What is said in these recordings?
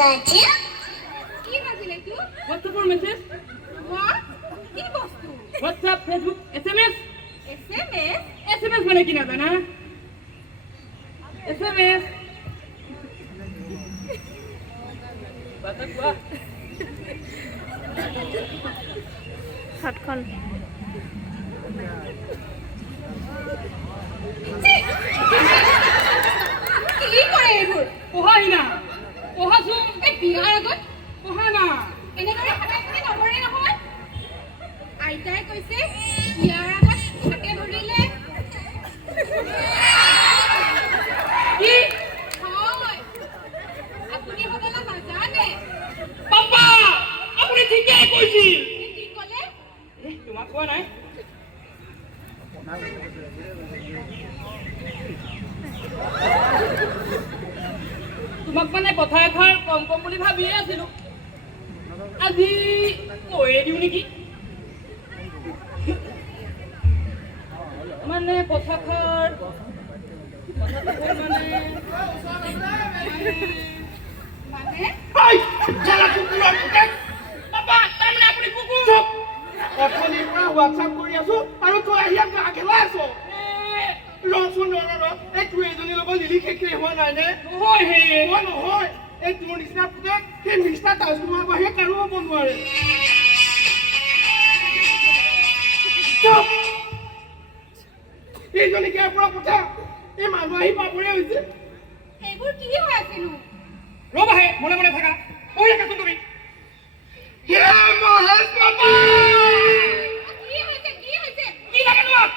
কাজে কি বাজিলে তো WhatsApp message what কি বস্তু WhatsApp Facebook SMS SMS SMS মানে কি না জানা SMS বাতা কোৱা হাতখন কি কৰে এইবোৰ পঢ়াই না পঢ়াচোন এই বিয়াৰ আগত পঢ়া না এনেদৰে হাতাখিনি নধৰে নহয় আইতাই কৈছে বিয়াৰ আগত হাতে ধৰিলে কি হয় আপুনি হ'বলা নাজানে পাপা আপুনি ঠিকে কৈছিল কি ক'লে তোমাক কোৱা নাই তোমাক মানে কথা এষাৰ কম বুলি ভাবিয়ে আছিলো আজি কৈয়ে দিওঁ নেকি মানে কথাষাৰ মানে অথনিৰ পৰা হোৱাটছআপ কৰি আছো আৰু তই আহি আগেলা আছ ৰচোন এই তোৰ এজনীৰ লগত লিলি খেখেৰি হোৱা নাই নে নহয় হে নহয় এই তোৰ নিচিনা পুতেক সেই মিষ্টাৰ তাজমহলৰ বাহিৰে কাৰো হ'ব নোৱাৰে এইজনীক ইয়াৰ পৰা পঠা এই মানুহ আহি পাবৰে হৈছে এইবোৰ কি হৈ আছেনো ৰ'বাহে মনে মনে থাকা পঢ়ি থাকাচোন তুমি হে মহেশ বাবা কি হৈছে কি লাগে তোমাক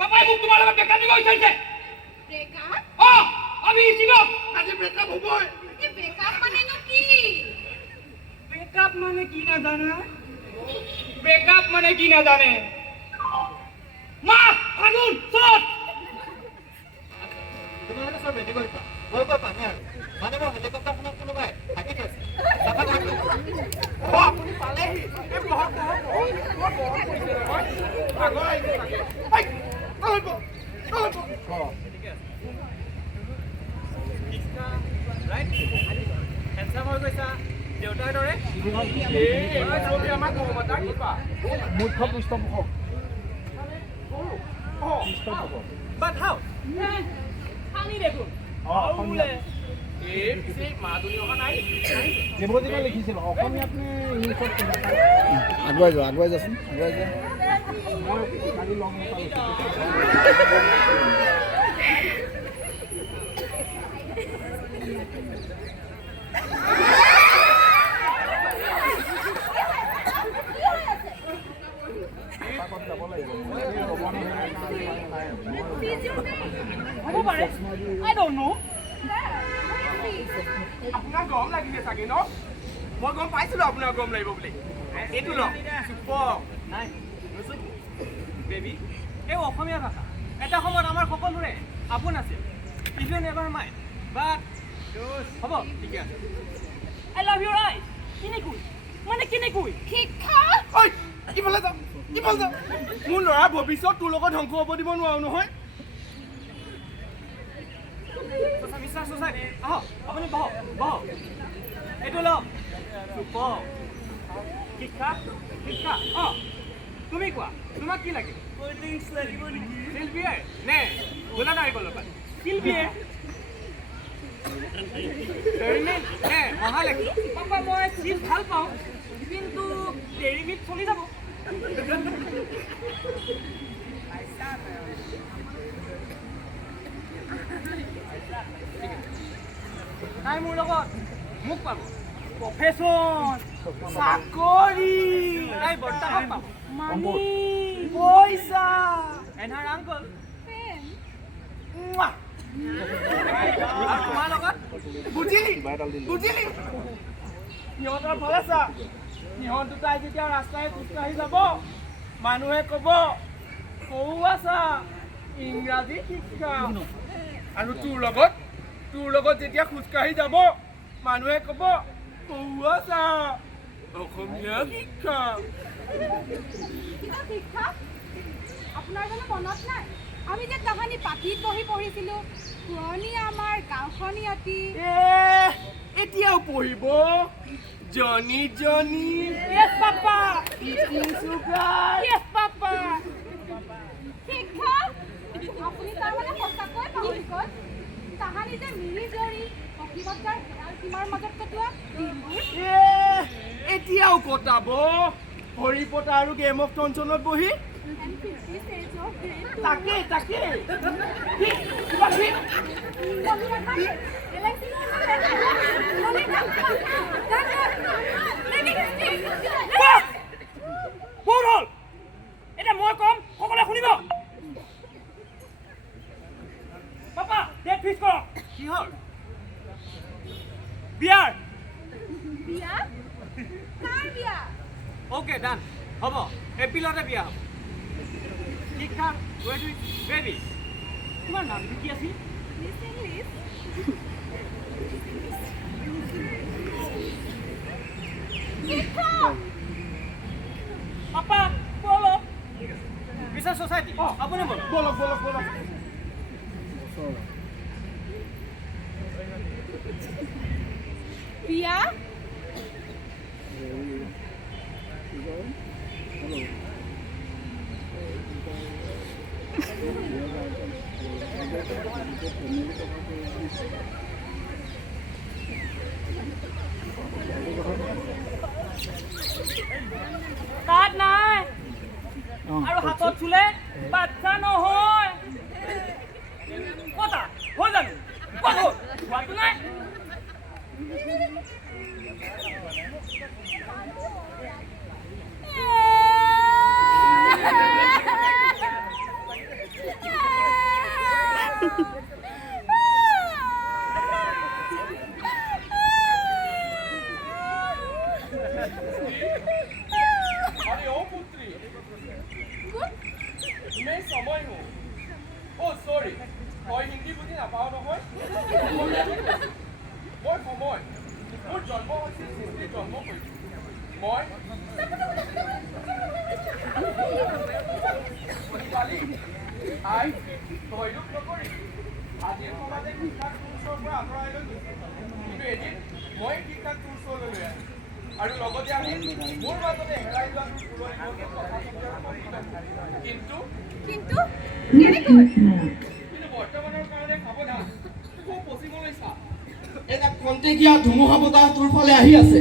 পাপাই মোক তোমাৰ লগত দেখা দিব বিচাৰিছে ব্ৰেকআপ আমি শিৱক আজি ব্ৰেকআপ হ'বই এই ব্ৰেকআপ মানেনো কি ব্ৰেকআপ মানে কি নাজানা ব্ৰেকআপ মানে কি নাজানে মা ফাগুন চত তোমালোকে চব ৰেডি কৰিবা মই কৈ পামে আৰু মানে মই হেলিকপ্টাৰখনত কোনোবাই থাকি থৈছে আপুনি পালেহি এই বহক আগৰ আহিব দেউতাৰ দৰে আমাক মূৰ্খ পৃষ্ঠপোষক বাট হাও আমি দেখোন বোলে দেৱজিতে লিখিছিল অসমীয়াত নে ইংলিছত আগুৱাই যোৱা আগুৱাই যাচোন আগুৱাই যোৱা মই কালি লগ নাপালোঁ হ'ব পাৰে I don't know আপোনাৰ গৰম লাগিলে চাগে ন মই গম পাইছিলোঁ আপোনাৰ গৰম লাগিব বুলি এইটো লওক নাই বেবী এই অসমীয়া ভাষা এটা সময়ত আমাৰ সকলোৰে আপোন আছিল ইভেন এভাৰ মাইন বাট হ'ব ঠিকে আছে I love your eyes কেনেকৈ মানে কেনেকৈ শিক্ষা ঐ ইফালে যাওঁ মোৰ ল'ৰাৰ ভৱিষ্যত তোৰ লগত ধ্বংস হ'ব দিব নোৱাৰো নহয় মিষ্টাৰ চচাইটি আহক আপুনি বহক এইটো লওক শিক্ষা তুমি কোৱা তোমাক কি লাগে শিল্পীয়ে নে গোলা নাৰিকলৰ পাত শিল্পীয়ে নে মহালেখি পাপা মই চিপ ভাল পাওঁ কিন্তু ডেইৰী মিল্ক চলি যাব তাই মোৰ লগত মোক পাব প্ৰফেচন চাকৰি তাই বৰ্তাহক পাব মানি পইচা এণ্ড হাৰ আংকল আৰু তোমাৰ লগত বুজিলি সিহঁতৰ ভাল আছা সিহঁত দুটাই যেতিয়া ৰাস্তাৰে খোজকাঢ়ি যাব মানুহে ক'ব সৌ আছা ইংৰাজী শিক্ষা আৰু তোৰ লগত যেতিয়া খোজকাঢ়ি যাব মানুহে ক'ব সৌ আছা অসমীয়া শিক্ষা শিক্ষা আপোনাৰ জানো মনত নাই আমি যে তাহানি পাঠিত বহি পঢ়িছিলোঁ পুৰণি আমাৰ গাঁওখন ইয়াতি এতিয়াও পঢ়িব জনি জনি য়েছ পাপা ইটিং চুগাৰ য়েছ পাপা শিক্ষক আপুনি তাৰমানে সঁচাকৈ পাহৰি গ'ল তাহানি যে মিলি জৰি অসীমতাৰ হেৰাল সীমাৰ মাজত কটোৱা দিনবোৰ এতিয়াও কটাব হৰি পতা আৰু গেম অফ থ্ৰনছত বহি তাকে তাকে বহুত হ'ল এতিয়া মই কম সকলোৱে শুনিব পাপা ডেট ফিক্স কৰক কিহৰ বিয়াৰ বিয়া কাৰ বিয়া অ'কে ডান হ'ব এপ্ৰিলতে বিয়া হ'ব শিক্ষা গ্ৰেজুৱেট বেবী তোমাৰ নামটো কি আছিল মিছ ইংলিছ শিক্ষক পাপা বলক ৰিচাৰ্চ ছ'চাইটি আপুনি বলক বলক বলক বলক বিয়া কাৰ্ড নাই আৰু হাতত চুলে বাচ্চা নহয় কতা হৈ জানো ক'ত হ'ল হোৱাটো নাই अरे ओ पुत्री मैं समय हूँ ओ सॉरी मैं हिंदी बुझी नापाओ নহয় মই সময় মোৰ জন্ম হৈছিল সৃষ্টি জন্ম কৰিছিল মই কালি আই তৈৰূপ নকৰি আজিৰ সমাজে শিক্ষাক তোৰ ওচৰৰ পৰা আঁতৰাই লৈ গৈছে কিন্তু এদিন মই শিক্ষাক তোৰ ওচৰলৈ লৈ আহিম আৰু লগতে আমি মোৰ মাজতে হেৰাই যোৱা পুৰণি কিন্তু কিন্তু কেনেকৈ বৰ্তমানৰ কাৰণে সাৱধান খুব পশ্চিমলৈ চা এটা খন্তেকীয়া ধুমুহা বতাহ তোৰ ফালে আহি আছে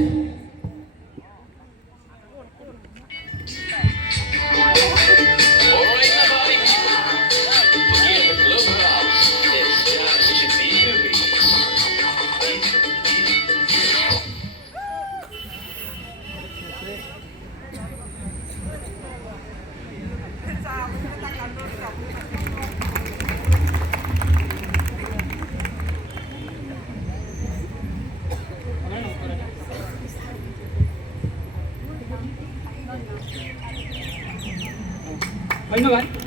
ধন্যবাদ